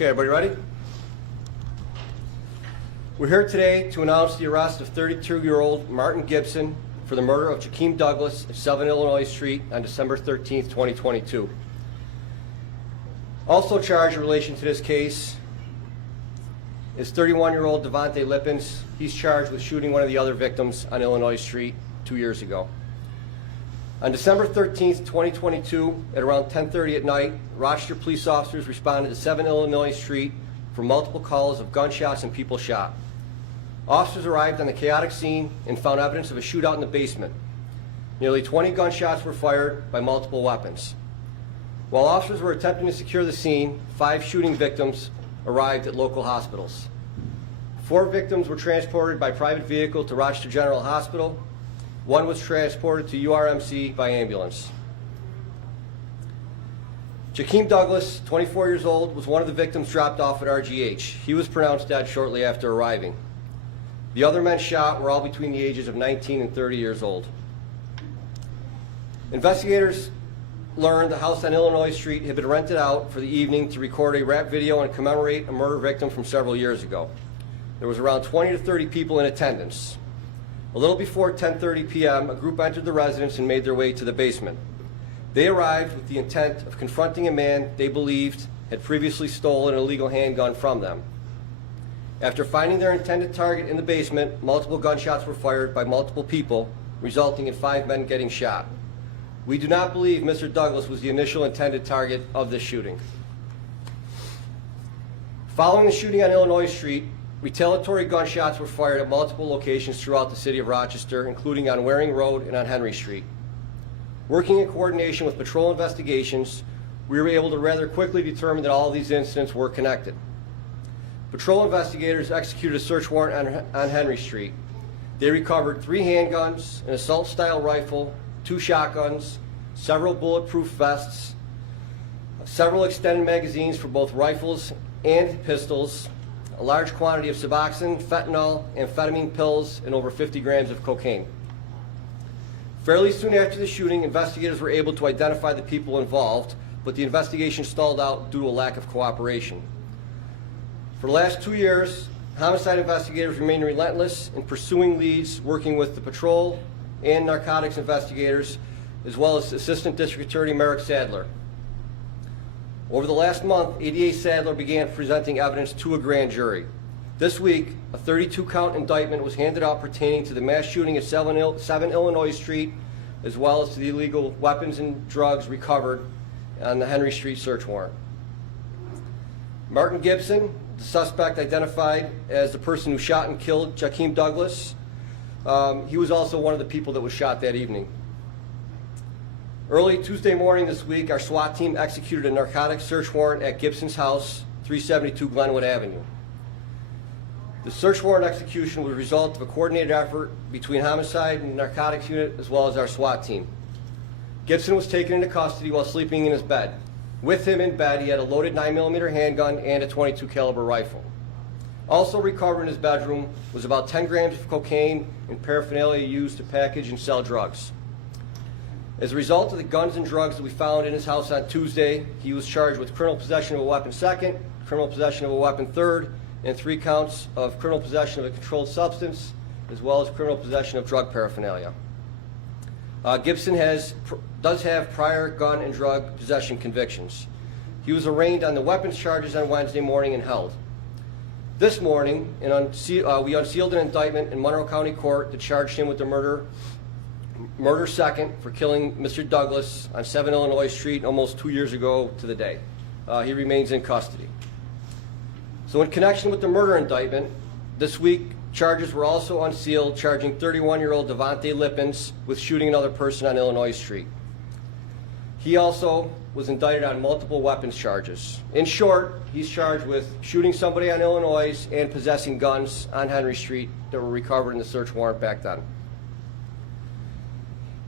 Okay, everybody ready? We're here today to announce the arrest of 32-year-old Martin Gibson for the murder of Jakeem Douglas at 7 Illinois Street on December 13th, 2022. Also charged in relation to this case is 31-year-old Devontae Lippens. He's charged with shooting one of the other victims on Illinois Street 2 years ago. On December 13th, 2022, at around 10:30 at night, Rochester police officers responded to 7 Illinois Street for multiple calls of gunshots and people shot. Officers arrived on the chaotic scene and found evidence of a shootout in the basement. Nearly 20 gunshots were fired by multiple weapons. While officers were attempting to secure the scene, 5 shooting victims arrived at local hospitals. 4 victims were transported by private vehicle to Rochester General Hospital. 1 was transported to URMC by ambulance. Jakeem Douglas, 24 years old, was one of the victims dropped off at RGH. He was pronounced dead shortly after arriving. The other men shot were all between the ages of 19 and 30 years old. Investigators learned the house on Illinois Street had been rented out for the evening to record a rap video and commemorate a murder victim from several years ago. There was around 20 to 30 people in attendance. A little before 10:30 p.m., a group entered the residence and made their way to the basement. They arrived with the intent of confronting a man they believed had previously stolen an illegal handgun from them. After finding their intended target in the basement, multiple gunshots were fired by multiple people, resulting in 5 men getting shot. We do not believe Mr. Douglas was the initial intended target of this shooting. Following the shooting on Illinois Street, retaliatory gunshots were fired at multiple locations throughout the city of Rochester, including on Waring Road and on Henry Street. Working in coordination with patrol investigations, we were able to rather quickly determine that all of these incidents were connected. Patrol investigators executed a search warrant on Henry Street. They recovered 3 handguns, an assault-style rifle, 2 shotguns, several bulletproof vests, several extended magazines for both rifles and pistols, a large quantity of Suboxone, fentanyl, amphetamine pills, and over 50 grams of cocaine. Fairly soon after the shooting, investigators were able to identify the people involved, but the investigation stalled out due to a lack of cooperation. For the last 2 years, homicide investigators remain relentless in pursuing leads, working with the patrol and narcotics investigators, as well as Assistant District Attorney Merrick Sadler. Over the last month, ADA Sadler began presenting evidence to a grand jury. This week, a 32-count indictment was handed out pertaining to the mass shooting at 7 Illinois Street, as well as to the illegal weapons and drugs recovered on the Henry Street search warrant. Martin Gibson, the suspect identified as the person who shot and killed Jakeem Douglas, he was also one of the people that was shot that evening. Early Tuesday morning this week, our SWAT team executed a narcotics search warrant at Gibson's house, 372 Glenwood Avenue. The search warrant execution was a result of a coordinated effort between homicide and narcotics unit as well as our SWAT team. Gibson was taken into custody while sleeping in his bed. With him in bed, he had a loaded 9mm handgun and a .22 caliber rifle. Also recovered in his bedroom was about 10 grams of cocaine and paraphernalia used to package and sell drugs. As a result of the guns and drugs that we found in his house on Tuesday, he was charged with criminal possession of a weapon second, criminal possession of a weapon third, and 3 counts of criminal possession of a controlled substance, as well as criminal possession of drug paraphernalia. Gibson does have prior gun and drug possession convictions. He was arraigned on the weapons charges on Wednesday morning and held. This morning, we unsealed an indictment in Monroe County Court that charged him with the murder second for killing Mr. Douglas on 7 Illinois Street almost 2 years ago to the day. He remains in custody. So in connection with the murder indictment, this week charges were also unsealed, charging 31-year-old Devontae Lippens with shooting another person on Illinois Street. He also was indicted on multiple weapons charges. In short, he's charged with shooting somebody on Illinois and possessing guns on Henry Street that were recovered in the search warrant back then.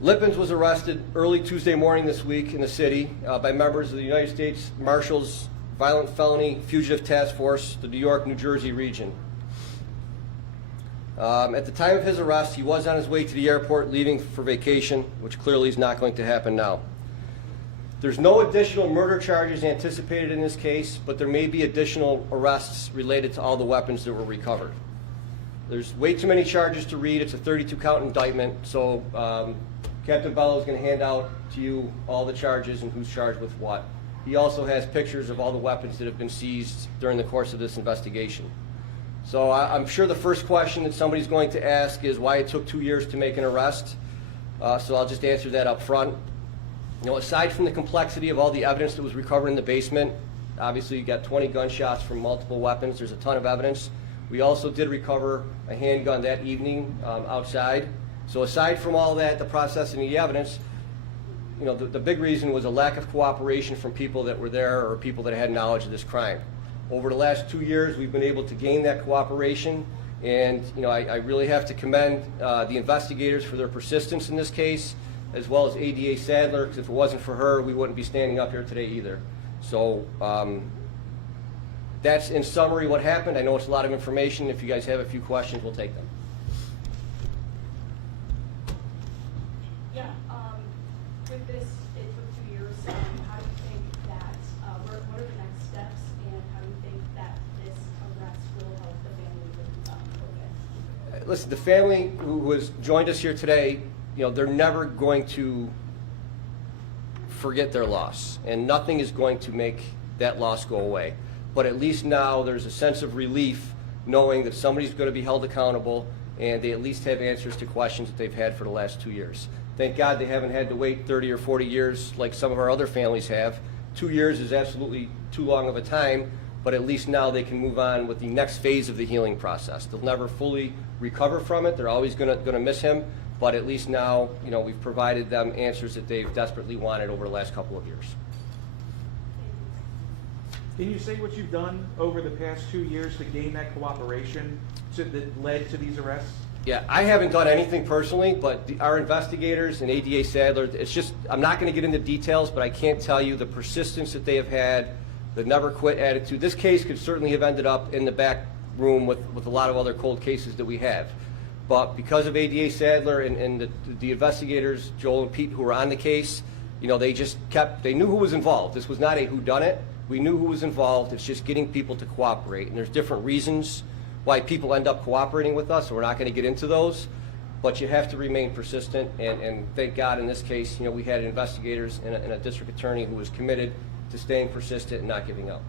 Lippens was arrested early Tuesday morning this week in the city by members of the United States Marshals Violent Felony Fugitive Task Force, the New York, New Jersey region. At the time of his arrest, he was on his way to the airport leaving for vacation, which clearly is not going to happen now. There's no additional murder charges anticipated in this case, but there may be additional arrests related to all the weapons that were recovered. There's way too many charges to read. It's a 32-count indictment, so Captain Bello is going to hand out to you all the charges and who's charged with what. He also has pictures of all the weapons that have been seized during the course of this investigation. So I'm sure the first question that somebody's going to ask is why it took 2 years to make an arrest. So I'll just answer that up front. You know, aside from the complexity of all the evidence that was recovered in the basement, obviously you got 20 gunshots from multiple weapons. There's a ton of evidence. We also did recover a handgun that evening outside. So aside from all that, the processing of the evidence, you know, the big reason was a lack of cooperation from people that were there or people that had knowledge of this crime. Over the last 2 years, we've been able to gain that cooperation, and you know, I really have to commend the investigators for their persistence in this case, as well as ADA Sadler, because if it wasn't for her, we wouldn't be standing up here today either. So that's in summary what happened. I know it's a lot of information. If you guys have a few questions, we'll take them. Yeah, with this, it took 2 years. How do you think that, what are the next steps, and how do you think that this arrest will help the family with COVID? Listen, the family who has joined us here today, you know, they're never going to forget their loss, and nothing is going to make that loss go away. But at least now there's a sense of relief knowing that somebody's going to be held accountable, and they at least have answers to questions that they've had for the last 2 years. Thank God they haven't had to wait 30 or 40 years like some of our other families have. 2 years is absolutely too long of a time, but at least now they can move on with the next phase of the healing process. They'll never fully recover from it. They're always going to miss him, but at least now, you know, we've provided them answers that they've desperately wanted over the last couple of years. Can you say what you've done over the past 2 years to gain that cooperation that led to these arrests? Yeah, I haven't done anything personally, but our investigators and ADA Sadler, it's just, I'm not going to get into details, but I can't tell you the persistence that they have had, the never quit attitude. This case could certainly have ended up in the back room with a lot of other cold cases that we have. But because of ADA Sadler and the investigators, Joel and Pete, who were on the case, you know, they just kept, they knew who was involved. This was not a whodunit. We knew who was involved. It's just getting people to cooperate. And there's different reasons why people end up cooperating with us, and we're not going to get into those. But you have to remain persistent, and thank God in this case, you know, we had investigators and a district attorney who was committed to staying persistent and not giving up.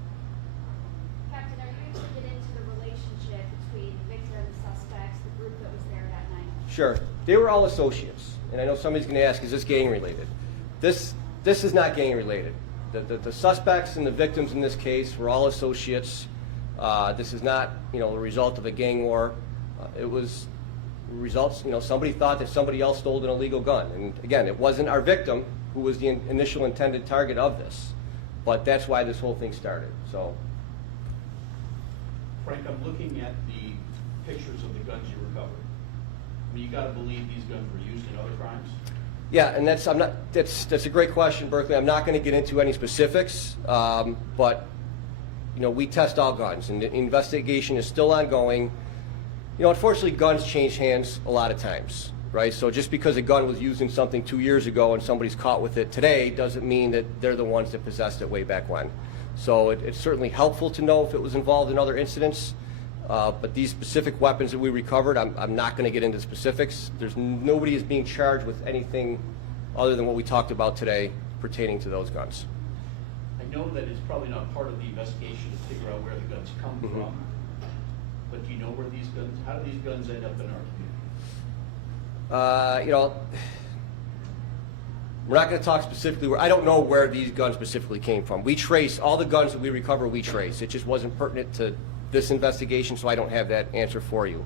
Captain, are you able to get into the relationship between the victim, suspects, the group that was there that night? Sure. They were all associates. And I know somebody's going to ask, is this gang related? This is not gang related. The suspects and the victims in this case were all associates. This is not, you know, a result of a gang war. It was results, you know, somebody thought that somebody else stole an illegal gun. And again, it wasn't our victim who was the initial intended target of this. But that's why this whole thing started. So, Frank, I'm looking at the pictures of the guns you recovered. I mean, you got to believe these guns were used in other crimes? yeah, and that's a great question, Berkeley. I'm not going to get into any specifics, but you know, we test all guns, and the investigation is still ongoing. You know, unfortunately, guns change hands a lot of times, right? So just because a gun was used in something 2 years ago and somebody's caught with it today doesn't mean that they're the ones that possessed it way back when. So it's certainly helpful to know if it was involved in other incidents, but these specific weapons that we recovered, I'm not going to get into specifics. Nobody is being charged with anything other than what we talked about today pertaining to those guns. I know that it's probably not part of the investigation to figure out where the guns come from, but do you know where these guns, how do these guns end up in our community? You know, we're not going to talk specifically where, I don't know where these guns specifically came from. We trace, all the guns that we recover, we trace. It just wasn't pertinent to this investigation, so I don't have that answer for you.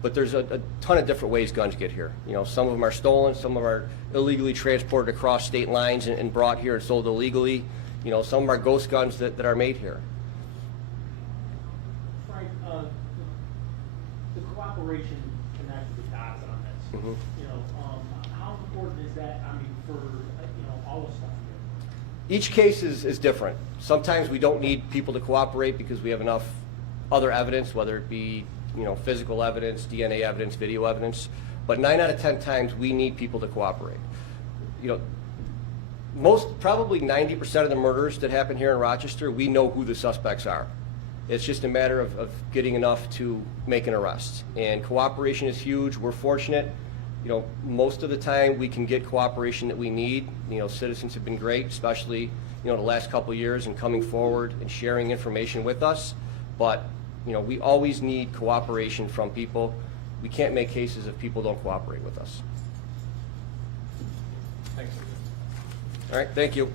But there's a ton of different ways guns get here. You know, some of them are stolen, some of them are illegally transported across state lines and brought here and sold illegally. You know, some of them are ghost guns that are made here. Frank, the cooperation connected the dots on this. Mhm. You know, how important is that? I mean, for you know, all the stuff here. Each case is different. Sometimes we don't need people to cooperate because we have enough other evidence, whether it be, you know, physical evidence, DNA evidence, video evidence. But 9 out of 10 times we need people to cooperate. You know, Probably 90% of the murders that happen here in Rochester, we know who the suspects are. It's just a matter of getting enough to make an arrest. And cooperation is huge. We're fortunate. You know, most of the time we can get cooperation that we need. You know, citizens have been great, especially, you know, the last couple of years, and coming forward and sharing information with us. But, you know, we always need cooperation from people. We can't make cases if people don't cooperate with us. Thanks. All right, thank you.